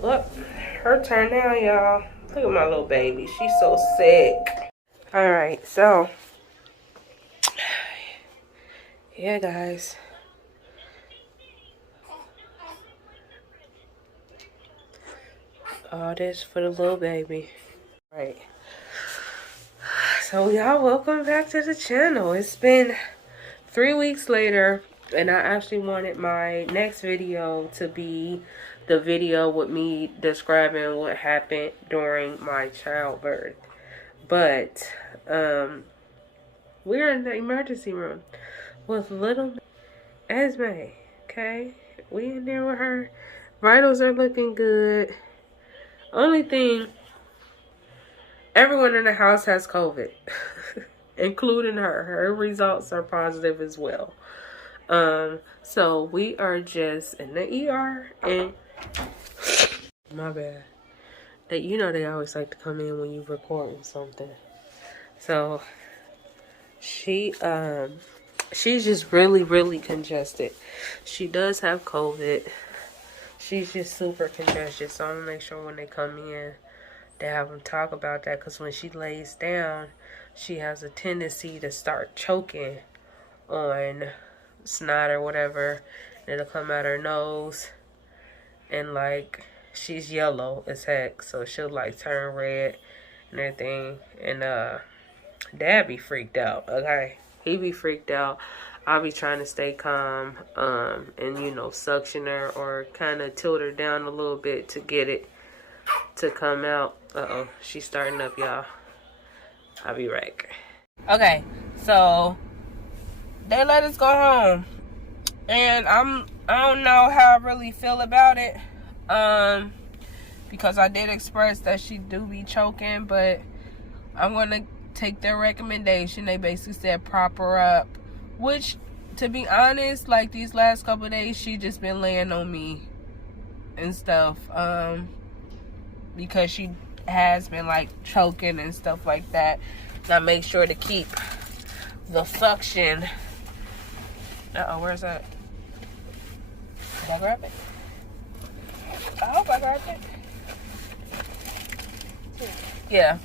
Well, her turn now, y'all. Look at my little baby. She's so sick. Alright, so. Yeah, guys. All this for the little baby. Right. So, y'all, welcome back to the channel. It's been 3 weeks later, and I actually wanted my next video to be the video with me describing what happened during my childbirth. But we're in the emergency room with little Esme. Okay, we in there with her. Vitals are looking good. Only thing, everyone in the house has COVID, including her. Her results are positive as well. So we are just in the ER, and my bad. That, you know, they always like to come in when you're recording something. So she's just really congested. She does have COVID. She's just super congested. So I'm gonna make sure when they come in, they have them talk about that, because when she lays down, she has a tendency to start choking on snot or whatever. It'll come out her nose, and like, she's yellow as heck, so she'll like turn red and everything. And Dad be freaked out. Okay, he be freaked out. I'll be trying to stay calm, and, you know, suction her or kind of tilt her down a little bit to get it to come out. Uh-oh, she's starting up, y'all. I'll be right back. Okay, so they let us go home, and I don't know how I really feel about it, because I did express that she do be choking, but I'm gonna take their recommendation. They basically said prop her up, which, to be honest, like, these last couple of days, she just been laying on me and stuff, because she has been like choking and stuff like that. And I make sure to keep the suction. Uh-oh, where's that? Did I grab it? I hope I grabbed it. Yeah.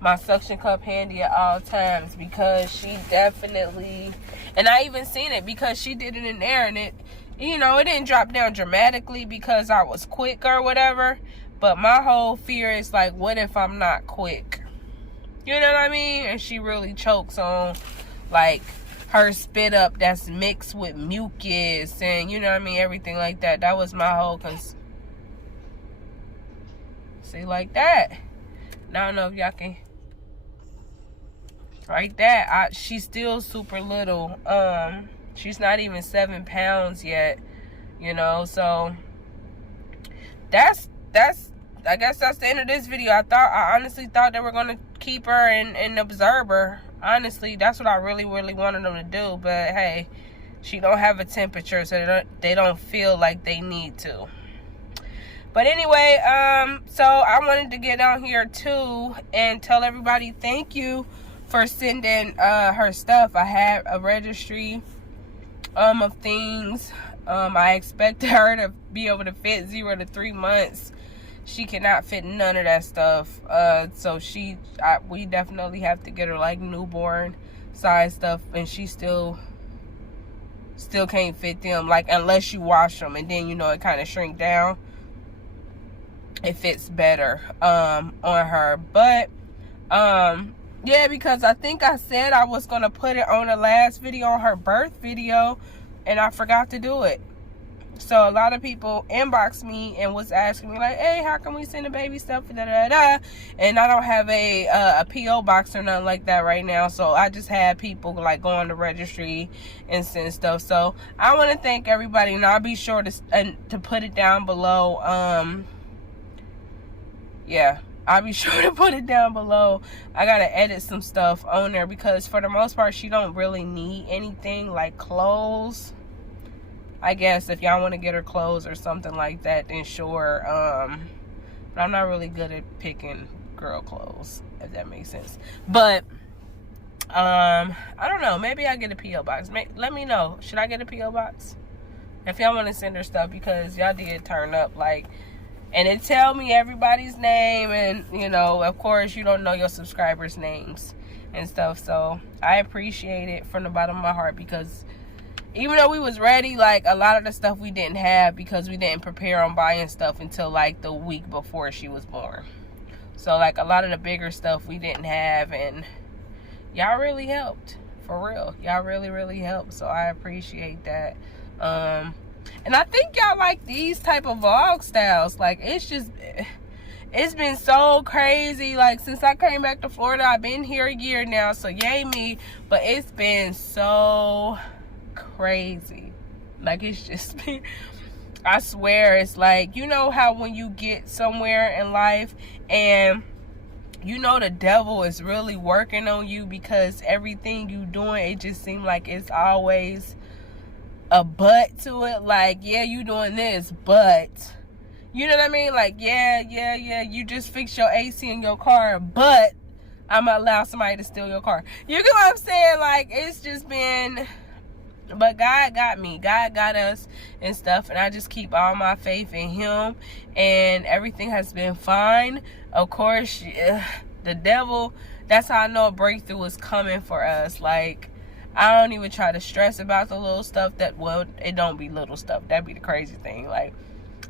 My suction cup handy at all times, because she definitely, and I even seen it because she did it in there, and it, you know, it didn't drop down dramatically because I was quick or whatever. But my whole fear is, like, what if I'm not quick? You know what I mean? And she really chokes on, like, her spit up that's mixed with mucus and, you know what I mean, everything like that. That was my whole see, like that. Now, I don't know if y'all can. Like that. She's still super little. She's not even 7 pounds yet. You know, so that's I guess that's the end of this video. I honestly thought they were gonna keep her and observe her. Honestly, that's what I really wanted them to do. But hey, she don't have a temperature, so they don't feel like they need to. But anyway, so I wanted to get on here too and tell everybody thank you for sending her stuff. I had a registry of things. I expected her to be able to fit 0 to 3 months. She cannot fit none of that stuff. So we definitely have to get her like newborn size stuff, and she still can't fit them, like, unless you wash them, and then, you know, it kind of shrink down. It fits better on her. But yeah, because I think I said I was gonna put it on the last video, on her birth video, and I forgot to do it. So a lot of people inboxed me and was asking me, like, hey, how can we send the baby stuff, and I don't have a PO box or nothing like that right now. So I just had people like go on the registry and send stuff. So I want to thank everybody, and I'll be sure to put it down below. Yeah, I'll be sure to put it down below. I gotta edit some stuff on there, because for the most part, she don't really need anything like clothes. I guess if y'all want to get her clothes or something like that, then sure. But I'm not really good at picking girl clothes, if that makes sense. But I don't know, maybe I get a PO box. Let me know, should I get a PO box if y'all want to send her stuff, because y'all did turn up. Like, And it tell me everybody's name, and you know, of course, you don't know your subscribers' names and stuff. So I appreciate it from the bottom of my heart, because even though we was ready, like a lot of the stuff we didn't have because we didn't prepare on buying stuff until like the week before she was born. So like a lot of the bigger stuff we didn't have, and y'all really helped. For real, y'all really helped. So I appreciate that. And I think y'all like these type of vlog styles. Like, it's been so crazy. Like, since I came back to Florida, I've been here a year now, so yay me. But it's been so crazy. Like, it's just been, I swear, it's like, you know how when you get somewhere in life and you know the devil is really working on you, because everything you doing, it just seems like it's always a but to it. Like, yeah, you doing this, but you know what I mean? Like, yeah, you just fix your AC in your car, but I'm gonna allow somebody to steal your car. You get what I'm saying? Like, it's just been, but God got me. God got us and stuff, and I just keep all my faith in him, and everything has been fine. Of course, the devil, that's how I know a breakthrough is coming for us. Like, I don't even try to stress about the little stuff that, well, it don't be little stuff. That'd be the crazy thing. Like,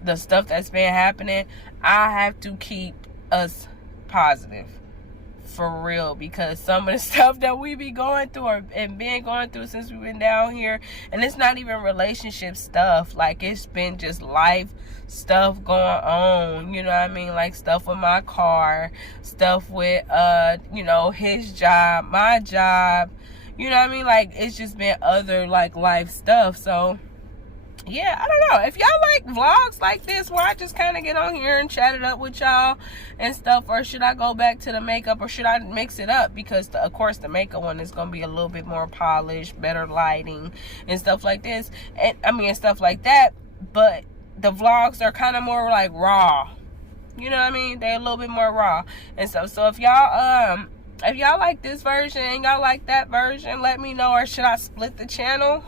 the stuff that's been happening, I have to keep us positive. For real, because some of the stuff that we be going through and been going through since we've been down here, and it's not even relationship stuff, like it's been just life stuff going on, you know what I mean? Like stuff with my car, stuff with you know, his job, my job, you know what I mean? Like, it's just been other like life stuff. So yeah, I don't know if y'all like vlogs like this where I just kind of get on here and chat it up with y'all and stuff, or should I go back to the makeup, or should I mix it up? Because of course the makeup one is gonna be a little bit more polished, better lighting and stuff like this, and I mean, and stuff like that. But the vlogs are kind of more like raw, you know what I mean? They're a little bit more raw and stuff. So if y'all like this version and y'all like that version, let me know. Or should I split the channel?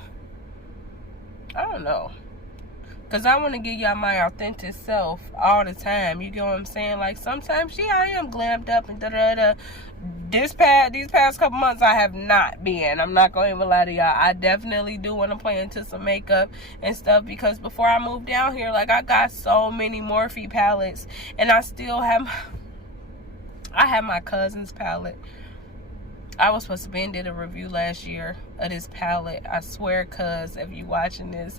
I don't know, because I want to give y'all my authentic self all the time. You get what I'm saying? Like, sometimes, yeah, I am glammed up and da-da-da. These past couple months, I have not been. I'm not going to even lie to y'all. I definitely do want to play into some makeup and stuff, because before I moved down here, like, I got so many Morphe palettes, and I still have, I have my cousin's palette. I was supposed to be and did a review last year of this palette. I swear, cuz if you watching this,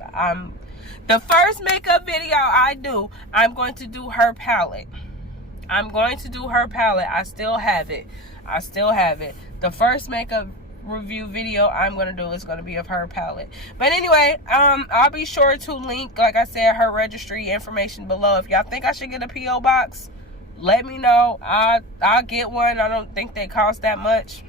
the first makeup video I do, I'm going to do her palette. I'm going to do her palette. I still have it. The first makeup review video I'm going to do is going to be of her palette. But anyway, I'll be sure to link, like I said, her registry information below. If y'all think I should get a P.O. box, let me know. I'll get one. I don't think they cost that much.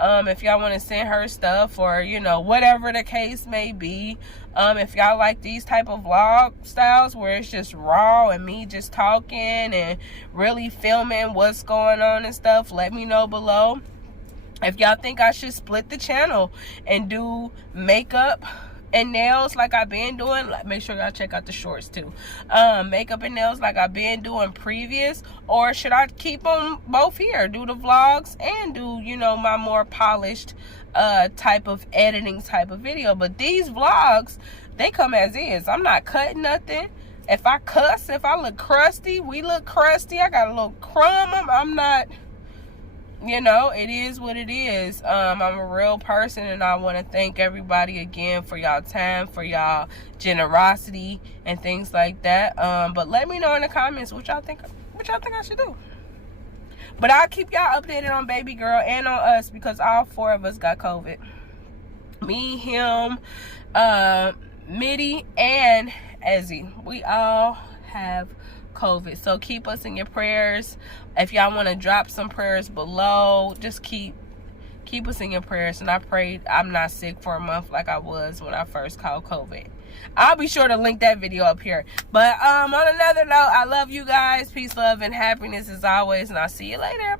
If y'all want to send her stuff, or you know, whatever the case may be. If y'all like these type of vlog styles where it's just raw and me just talking and really filming what's going on and stuff, let me know below. If y'all think I should split the channel and do makeup and nails like I've been doing, make sure y'all check out the shorts too. Makeup and nails like I've been doing previous, or should I keep them both here, do the vlogs and do, you know, my more polished type of editing type of video? But these vlogs, they come as is. I'm not cutting nothing. If I cuss, if I look crusty, we look crusty, I got a little crumb, I'm not, you know, it is what it is. I'm a real person, and I want to thank everybody again for y'all time, for y'all generosity and things like that. But let me know in the comments what y'all think I should do. But I'll keep y'all updated on baby girl and on us, because all four of us got COVID. Me, him, Mitty, and Ezzy. We all have COVID. So keep us in your prayers. If y'all want to drop some prayers below, just keep us in your prayers. And I pray I'm not sick for a month like I was when I first caught COVID. I'll be sure to link that video up here. But on another note, I love you guys. Peace, love, and happiness as always, and I'll see you later.